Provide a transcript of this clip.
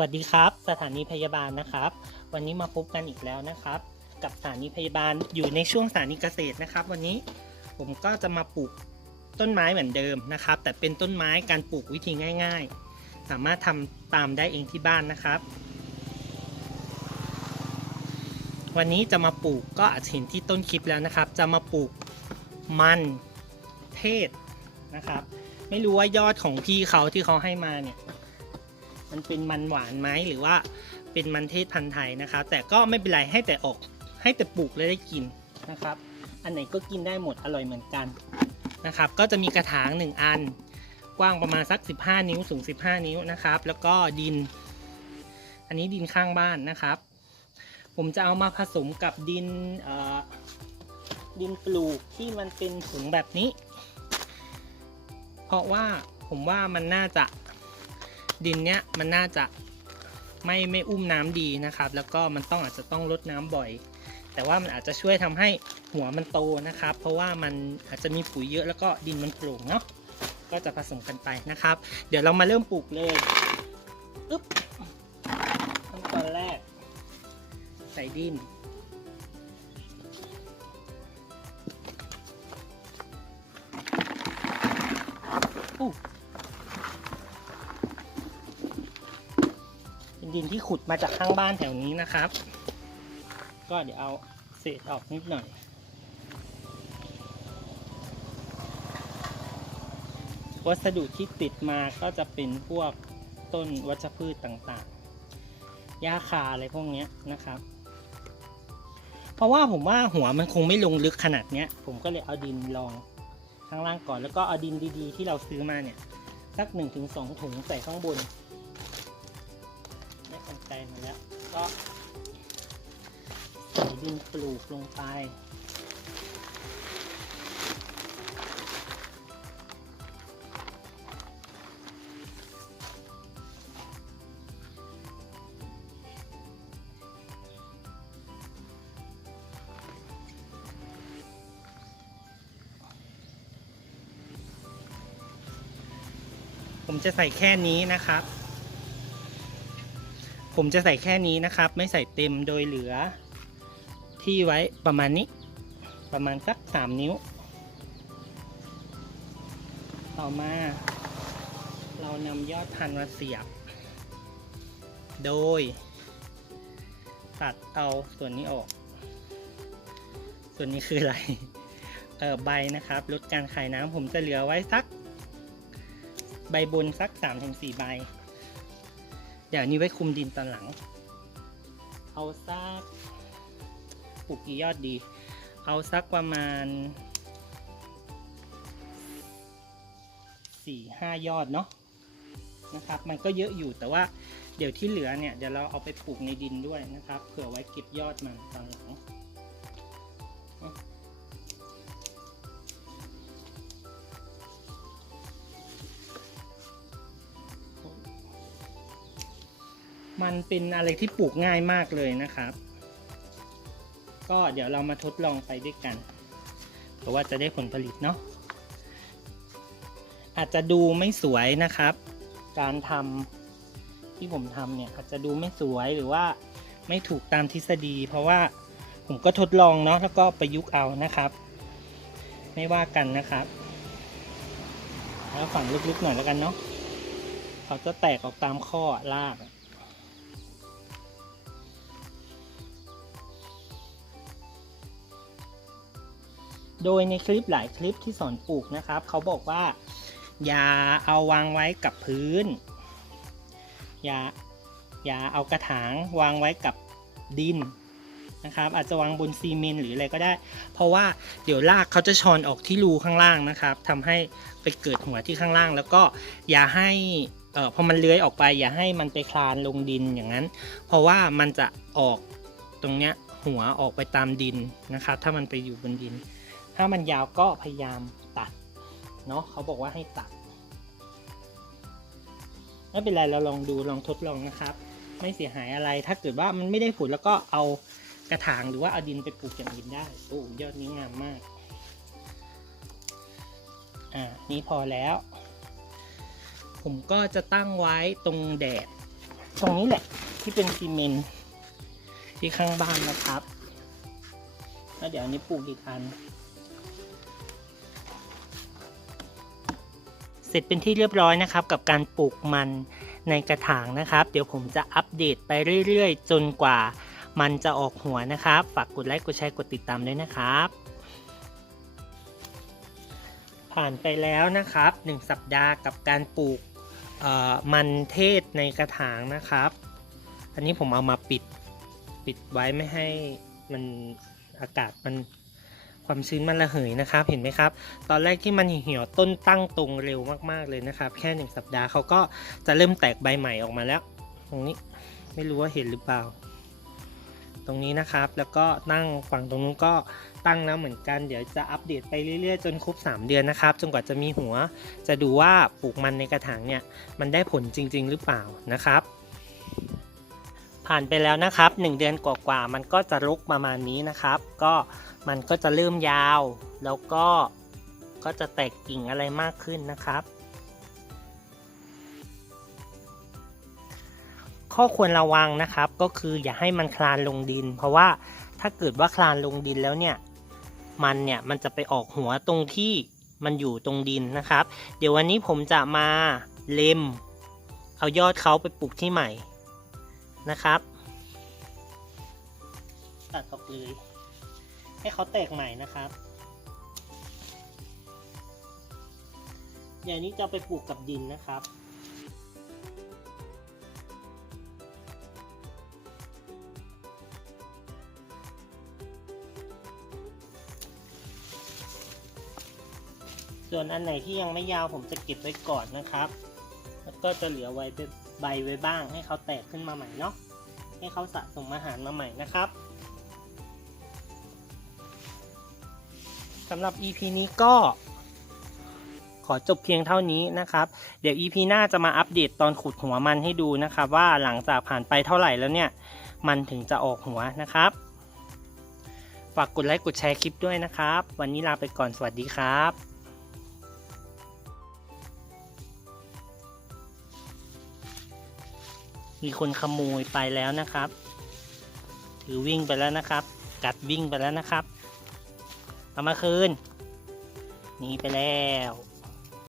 วัสดีครับ สถานีพยาบาลนะครับ วันนี้มาพบกันอีกแล้วนะครับ กับสถานีพยาบาลอยู่ในช่วงสถานีเกษตรนะครับ วันนี้ผมก็จะมาปลูกต้นไม้เหมือนเดิมนะครับ แต่เป็นต้นไม้การปลูกวิธีง่าย ๆ สามารถทำตามได้เองที่บ้านนะครับ วันนี้จะมาปลูกก็อาจเห็นที่ต้นคลิปแล้วนะครับ จะมาปลูกมันเทศนะครับ ไม่รู้ว่ายอดของพี่เขาที่เขาให้มาเนี่ย มันเป็นมันหวานไหมหรือว่าเป็นมันเทศพันธุ์ไทยนะครับแต่ก็ไม่เป็นไรให้แต่ออกให้แต่ปลูกแล้วได้กินนะครับ อันไหนก็กินได้หมดอร่อยเหมือนกันนะครับ ก็จะมีกระถาง 1 อัน กว้างประมาณสัก 15 นิ้วสูง 15 นิ้วนะครับ แล้วก็ดิน อันนี้ดินข้างบ้านนะครับ ผมจะเอามาผสมกับดินดินปลูกที่มันเป็นถุงแบบนี้ เพราะว่าผมว่ามันน่าจะ ดินเนี้ยมันน่าจะไม่ไม่อุ้มน้ำดีนะครับ แล้วก็มันต้องอาจจะต้องลดน้ำบ่อย แต่ว่ามันอาจจะช่วยทำให้หัวมันโตนะครับ เพราะว่ามันอาจจะมีปุ๋ยเยอะแล้วก็ดินมันโปร่งเนาะก็จะผสมกันไปนะครับ เดี๋ยวเรามาเริ่มปลูกเลยอึ๊บขั้นตอนแรก ใส่ดินอู้ เป็นดินที่ขุดมาจากข้างบ้านแถวนี้นะครับ ก็เดี๋ยวเอาเศษออกนิดหน่อยวัสดุที่ติดมาก็จะเป็นพวกต้นวัชพืชต่างๆ หญ้าคาอะไรพวกนี้นะครับ เพราะว่าผมว่าหัวมันคงไม่ลงลึกขนาดเนี้ย ผมก็เลยเอาดินรองข้างล่างก่อน แล้วก็เอาดินดีๆ ที่เราซื้อมาเนี่ย สักหนึ่งถึงสองถุงใส่ข้างบน ได้กันไกลมาแล้ว ก็ใส่ดินปลูกลงไปผมจะใส่แค่นี้นะครับ ผมจะใส่แค่นี้นะครับ ไม่ใส่เต็มโดยเหลือ ที่ไว้ประมาณนี้ ประมาณสักสามนิ้ว ต่อมา เรานำยอดพันธุ์มาเสียบ โดย ตัดเอาส่วนนี้ออก ส่วนนี้คืออะไร เออใบนะครับ ลดการคายน้ำผมจะเหลือไว้สัก ใบบนสัก 3-4 ใบ เดี๋ยวนี้ไว้คุมดินตอนหลัง เอาสักปลูกกี่ยอดดี เอาสักประมาณสี่ห้ายอดเนาะนะครับ มันก็เยอะอยู่แต่ว่าเดี๋ยวที่เหลือเนี่ยเดี๋ยวเราเอาไปปลูกในดินด้วยนะครับ เผื่อไว้เก็บยอดมันตอนหลัง มันเป็นอะไรที่ปลูกง่ายมากเลยนะครับ ก็เดี๋ยวเรามาทดลองไปด้วยกัน เพราะว่าจะได้ผลผลิตเนาะอาจจะดูไม่สวยนะครับ การทำที่ผมทำเนี่ยอาจจะดูไม่สวยหรือว่าไม่ถูกตามทฤษฎี เพราะว่าผมก็ทดลองเนาะแล้วก็ประยุกต์เอานะครับ ไม่ว่ากันนะครับ แล้วฝั่งลึกๆหน่อยแล้วกันเนาะเขาจะแตกออกตามข้อราก โดยในคลิปหลายคลิปที่สอนปลูกนะครับ เขาบอกว่า อย่าเอาวางไว้กับพื้น อย่าอย่าเอากระถางวางไว้กับดินนะครับ อาจจะวางบนซีเมนต์หรืออะไรก็ได้ เพราะว่าเดี๋ยวรากเขาจะชอนออกที่รูข้างล่างนะครับทำให้ไปเกิดหัวที่ข้างล่าง แล้วก็อย่าให้เออพอมันเลื้อยออกไป อย่าให้มันไปคลานลงดินอย่างนั้น เพราะว่ามันจะออกตรงเนี้ยหัวออกไปตามดินนะครับ ถ้ามันไปอยู่บนดิน ถ้ามันยาวก็พยายามตัดเนาะเขาบอกว่าให้ตัดไม่เป็นไรเราลองดูลองทดลองนะครับ ไม่เสียหายอะไรถ้าเกิดว่ามันไม่ได้ผลแล้วก็เอากระถางหรือว่าเอาดินไปปลูกอย่างอื่นได้โอ้ยอดนี้งามมากอ่านี่พอแล้ว ผมก็จะตั้งไว้ตรงแดด ตรงนี้แหละที่เป็นซีเมนที่ข้างบ้านนะครับแล้วเดี๋ยวนี้ปลูกอีกอัน เสร็จเป็นที่เรียบร้อยนะครับ กับการปลูกมันในกระถางนะครับ เดี๋ยวผมจะอัปเดตไปเรื่อยๆ จนกว่ามันจะออกหัวนะครับ ฝากกดไลค์กดแชร์กดติดตามด้วยนะครับ ผ่านไปแล้วนะครับ 1 สัปดาห์กับการปลูกมันเทศในกระถางนะครับ อันนี้ผมเอามาปิดปิดไว้ไม่ให้มันอากาศมัน ความชื้นมันระเหยนะครับ เห็นไหมครับ ตอนแรกที่มันเหี่ยวต้นตั้งตรงเร็วมากๆเลยนะครับ แค่หนึ่งสัปดาห์เขาก็จะเริ่มแตกใบใหม่ออกมาแล้ว ตรงนี้ไม่รู้ว่าเห็นหรือเปล่า ตรงนี้นะครับ แล้วก็ตั้งฝั่งตรงนู้นก็ตั้งแล้วเหมือนกัน เดี๋ยวจะอัปเดตไปเรื่อยๆ จนครบ 3 เดือนนะครับ จนกว่าจะมีหัว จะดูว่าปลูกมันในกระถางเนี่ย มันได้ผลจริง ๆ หรือเปล่านะครับผ่านไปแล้วนะครับ 1 เดือนกว่าๆมันก็จะรกประมาณนี้นะครับ ก็ มันก็จะเริ่มยาว แล้วก็ก็จะแตกกิ่งอะไรมากขึ้นนะครับ ข้อควรระวังนะครับก็คืออย่าให้มันคลานลงดิน เพราะว่าถ้าเกิดว่าคลานลงดินแล้วเนี่ยมันเนี่ยมันจะไปออกหัวตรงที่มันอยู่ตรงดินนะครับ เดี๋ยววันนี้ผมจะมาเล็ม เอายอดเขาไปปลูกที่ใหม่นะครับ ตัดออกเลย ให้เขาแตกใหม่นะครับเดี๋ยวนี้จะไปปลูกกับดินนะครับ ส่วนอันไหนที่ยังไม่ยาวผมจะเก็บไว้ก่อนนะครับ แล้วก็จะเหลือไว้เป็นใบไว้บ้างให้เขาแตกขึ้นมาใหม่เนาะ ให้เขาสะสมอาหารมาใหม่นะครับ สำหรับ EP นี้ก็ ขอจบเพียงเท่านี้นะครับ เดี๋ยว EP หน้าจะมาอัปเดตตอนขุดหัวมันให้ดูนะครับ ว่าหลังจากผ่านไปเท่าไหร่แล้วเนี่ย มันถึงจะออกหัวนะครับ ฝากกดไลค์กดแชร์คลิปด้วยนะครับ วันนี้ลาไปก่อนสวัสดีครับมีคนขโมยไปแล้วนะครับ หรือวิ่งไปแล้วนะครับ กัดวิ่งไปแล้วนะครับ เอามาคืน นี่ไปแล้ว